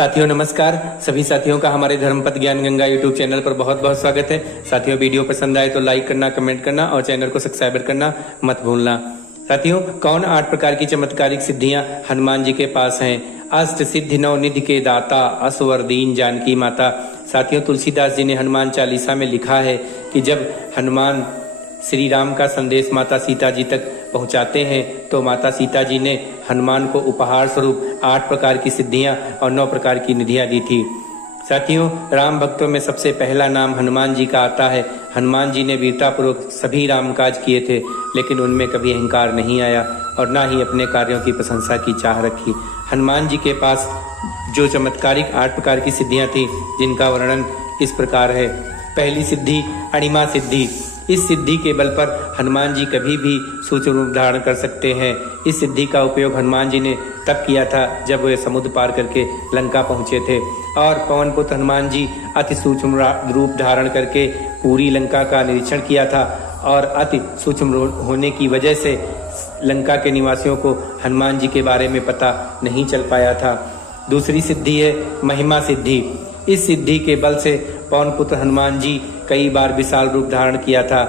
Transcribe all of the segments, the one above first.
साथियों नमस्कार। सभी साथियों का हमारे धर्मपथ ज्ञान गंगा यूट्यूब चैनल पर बहुत बहुत स्वागत है। साथियों वीडियो पसंद आए तो लाइक करना, कमेंट करना और चैनल को सब्सक्राइब करना मत भूलना। साथियों कौन 8 प्रकार की चमत्कारिक सिद्धियां हनुमान जी के पास हैं? अष्ट सिद्धि नौ निधि के दाता, असवर दीन जानकी माता। साथियों तुलसीदास जी ने हनुमान चालीसा में लिखा है कि जब हनुमान श्री राम का संदेश माता सीता जी तक पहुंचाते हैं तो माता सीता जी ने हनुमान को उपहार स्वरूप 8 प्रकार की सिद्धियां और 9 प्रकार की निधियां दी थी। साथियों राम भक्तों में सबसे पहला नाम हनुमान जी का आता है। हनुमान जी ने वीरतापूर्वक सभी राम काज किए थे, लेकिन उनमें कभी अहंकार नहीं आया और ना ही अपने कार्यों की प्रशंसा की चाह रखी। हनुमान जी के पास जो चमत्कारिक 8 प्रकार की सिद्धियां थी, जिनका वर्णन इस प्रकार है। पहली सिद्धि अणिमा सिद्धि। इस सिद्धि के बल पर हनुमान जी कभी भी सूक्ष्म रूप धारण कर सकते हैं। इस सिद्धि का उपयोग हनुमान जी ने तब किया था जब वे समुद्र पार करके लंका पहुंचे थे और पवन पुत्र हनुमान जी अति सूक्ष्म रूप धारण करके पूरी लंका का निरीक्षण किया था और अति सूक्ष्म होने की वजह से लंका के निवासियों को हनुमान जी के बारे में पता नहीं चल पाया था। दूसरी सिद्धि है महिमा सिद्धि। इस सिद्धि के बल से पवन पुत्र हनुमान जी कई बार विशाल रूप धारण किया था।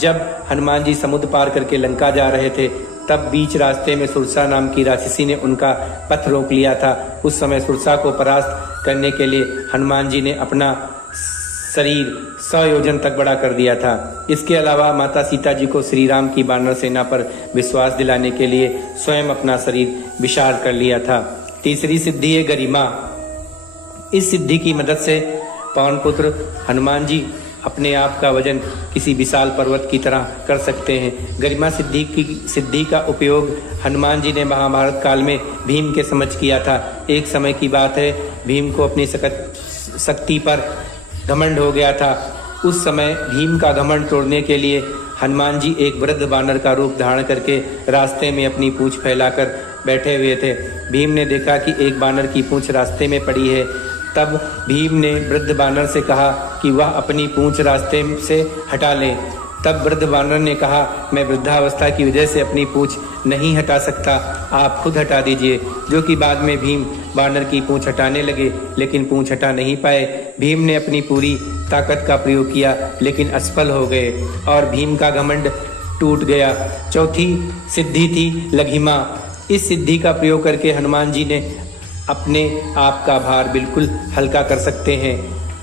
जब हनुमान जी समुद्र पार करके लंका जा रहे थे तब बीच रास्ते में सुरसा नाम की राक्षसी ने उनका पथ रोक लिया था। उस समय सुरसा को परास्त करने के लिए हनुमान जी ने अपना शरीर 100 योजन तक बड़ा कर दिया था। इसके अलावा माता सीता जी को श्री राम की वानर सेना पर विश्वास दिलाने के लिए स्वयं अपना शरीर विशाल कर लिया था। तीसरी सिद्धि है गरिमा। इस सिद्धि की मदद से पवन पुत्र हनुमान जी अपने आप का वजन किसी विशाल पर्वत की तरह कर सकते हैं। गरिमा सिद्धि का उपयोग हनुमान जी ने महाभारत काल में भीम के समक्ष किया था। एक समय की बात है, भीम को अपनी शक्ति पर घमंड हो गया था। उस समय भीम का घमंड तोड़ने के लिए हनुमान जी एक वृद्ध बानर का रूप धारण करके रास्ते में अपनी पूंछ फैलाकर बैठे हुए थे। भीम ने देखा कि एक बानर की पूंछ रास्ते में पड़ी है। तब भीम ने वृद्ध बानर से कहा कि वह अपनी पूंछ रास्ते से हटा ले। तब वृद्ध बानर ने कहा, मैं वृद्धावस्था की वजह से अपनी पूंछ नहीं हटा सकता, आप खुद हटा दीजिए। जो कि बाद में भीम बानर की पूंछ हटाने लगे, लेकिन पूंछ हटा नहीं पाए। भीम ने अपनी पूरी ताकत का प्रयोग किया, लेकिन असफल हो गए और भीम का घमंड टूट गया। चौथी सिद्धि थी लघिमा। इस सिद्धि का प्रयोग करके हनुमान जी ने अपने आप का भार बिल्कुल हल्का कर सकते हैं।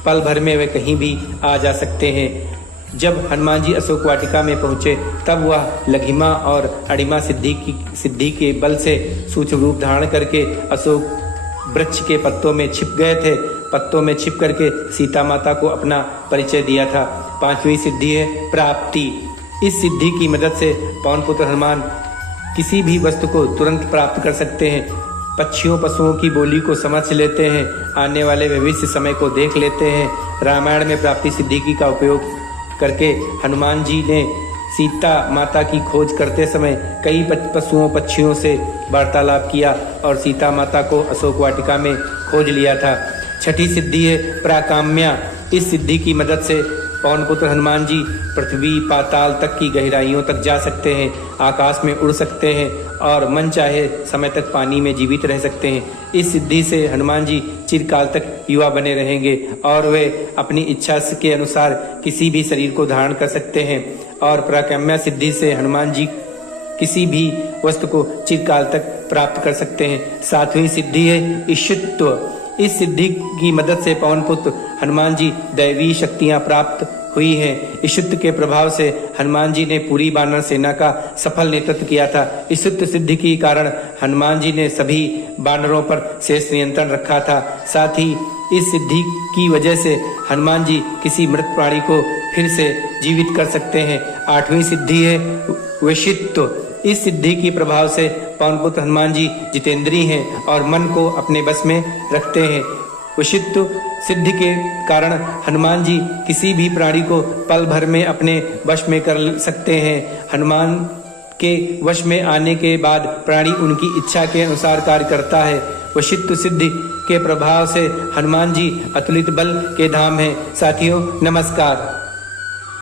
पल भर में वे कहीं भी आ जा सकते हैं। जब हनुमान जी अशोक वाटिका में पहुंचे तब वह लघिमा और अणिमा सिद्धि के बल से सूक्ष्म रूप धारण करके अशोक वृक्ष के पत्तों में छिप गए थे। पत्तों में छिप करके सीता माता को अपना परिचय दिया था। पांचवी सिद्धि है प्राप्ति। इस सिद्धि की मदद से पवन पुत्र हनुमान किसी भी वस्तु को तुरंत प्राप्त कर सकते हैं। पक्षियों पशुओं की बोली को समझ लेते हैं, आने वाले भविष्य समय को देख लेते हैं। रामायण में प्राप्ति सिद्धि का उपयोग करके हनुमान जी ने सीता माता की खोज करते समय कई पशुओं पक्षियों से वार्तालाप किया और सीता माता को अशोक वाटिका में खोज लिया था। छठी सिद्धि है प्राकाम्या। इस सिद्धि की मदद से पवन पुत्र हनुमान जी पृथ्वी पाताल तक की गहराइयों तक जा सकते हैं, आकाश में उड़ सकते हैं और मन चाहे समय तक पानी में जीवित रह सकते हैं। इस सिद्धि से हनुमान जी चिरकाल तक युवा बने रहेंगे और वे अपनी इच्छा के अनुसार किसी भी शरीर को धारण कर सकते हैं। और प्राकाम्या सिद्धि से हनुमान जी किसी भी वस्तु को चिरकाल तक प्राप्त कर सकते हैं। 7वीं सिद्धि है ईशुत्व। इस सिद्धि की मदद से पवन पुत्र हनुमान जी दैवी शक्तियां प्राप्त हुई हैं। ईशुत्व के प्रभाव से हनुमान जी ने पूरी वानर सेना का सफल नेतृत्व किया था। ईशुत्व सिद्धि के कारण हनुमान जी ने सभी वानरों पर शेष नियंत्रण रखा था। साथ ही इस सिद्धि की वजह से हनुमान जी किसी मृत प्राणी को फिर से जीवित कर सकते हैं। 8वीं सिद्धि है वशित्व। इस सिद्धि के प्रभाव से पवन पुत्र हनुमान जी जितेंद्रिय हैं और मन को अपने बस में रखते हैं। वशित्व सिद्धि के कारण हनुमान जी किसी भी प्राणी को पल भर में अपने वश में कर सकते हैं। हनुमान के वश में आने के बाद प्राणी उनकी इच्छा के अनुसार कार्य करता है। वशित्व सिद्धि के प्रभाव से हनुमान जी अतुलित बल के धाम हैं। साथियों नमस्कार।